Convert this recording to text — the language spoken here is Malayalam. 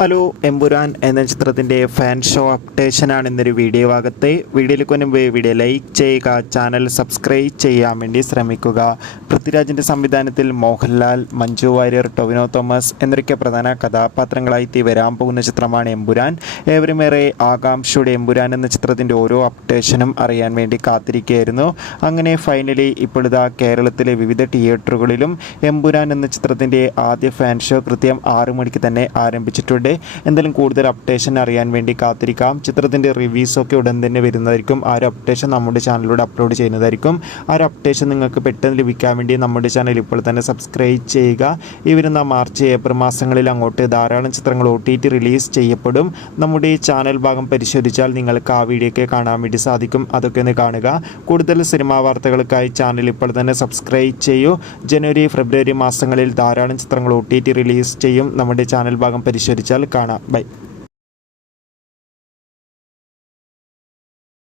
ഹലോ എമ്പുരാൻ എന്ന ചിത്രത്തിന്റെ ഫാൻ ഷോ അപ്ഡേഷനാണ് ഇന്നൊരു വീഡിയോ ഭാഗത്ത്. വീഡിയോയിലേക്ക് മുൻപ് വീഡിയോ ലൈക്ക് ചെയ്യുക ചാനൽ സബ്സ്ക്രൈബ് ചെയ്യാൻ വേണ്ടി ശ്രമിക്കുക. പൃഥ്വിരാജിന്റെ സംവിധാനത്തിൽ മോഹൻലാൽ മഞ്ജു വാര്യർ ടൊവിനോ തോമസ് എന്നൊക്കെ പ്രധാന കഥാപാത്രങ്ങളായി വരാൻ പോകുന്ന ചിത്രമാണ് എമ്പുരാൻ. ഏവരുമേറെ ആകാംക്ഷയുടെ എമ്പുരാൻ എന്ന ചിത്രത്തിന്റെ ഓരോ അപ്ഡേഷനും അറിയാൻ വേണ്ടി കാത്തിരിക്കുകയായിരുന്നു. അങ്ങനെ ഫൈനലി ഇപ്പോഴിതാ കേരളത്തിലെ വിവിധ തിയേറ്ററുകളിലും എമ്പുരാൻ എന്ന ചിത്രത്തിന്റെ ആദ്യ ഫാൻ ഷോ കൃത്യം ആറു മണിക്ക് തന്നെ ആരംഭിച്ചിട്ടുണ്ട്. എന്തെങ്കിലും കൂടുതൽ അപ്ഡേഷൻ അറിയാൻ വേണ്ടി കാത്തിരിക്കാം. ചിത്രത്തിന്റെ റിവ്യൂസൊക്കെ ഉടൻ തന്നെ വരുന്നതായിരിക്കും. ആ ഒരു അപ്ഡേഷൻ നമ്മുടെ ചാനലിലൂടെ അപ്ലോഡ് ചെയ്യുന്നതായിരിക്കും. ആ ഒരു അപ്ഡേഷൻ നിങ്ങൾക്ക് പെട്ടെന്ന് ലഭിക്കാൻ വേണ്ടി നമ്മുടെ ചാനൽ ഇപ്പോൾ തന്നെ സബ്സ്ക്രൈബ് ചെയ്യുക. ഈ വരുന്ന മാർച്ച് ഏപ്രിൽ മാസങ്ങളിൽ അങ്ങോട്ട് ധാരാളം ചിത്രങ്ങൾ ഒ റിലീസ് ചെയ്യപ്പെടും. നമ്മുടെ ഈ ചാനൽ ഭാഗം പരിശോധിച്ചാൽ നിങ്ങൾക്ക് ആ വീഡിയോ ഒക്കെ കാണാൻ വേണ്ടി സാധിക്കും. അതൊക്കെ ഒന്ന് കാണുക. കൂടുതൽ സിനിമാ വാർത്തകൾക്കായി ചാനൽ ഇപ്പോൾ തന്നെ സബ്സ്ക്രൈബ് ചെയ്യൂ. ജനുവരി ഫെബ്രുവരി മാസങ്ങളിൽ ധാരാളം ചിത്രങ്ങൾ ഒ റിലീസ് ചെയ്യും. നമ്മുടെ ചാനൽ ഭാഗം പരിശോധിച്ചാൽ കാണാം. ബൈ.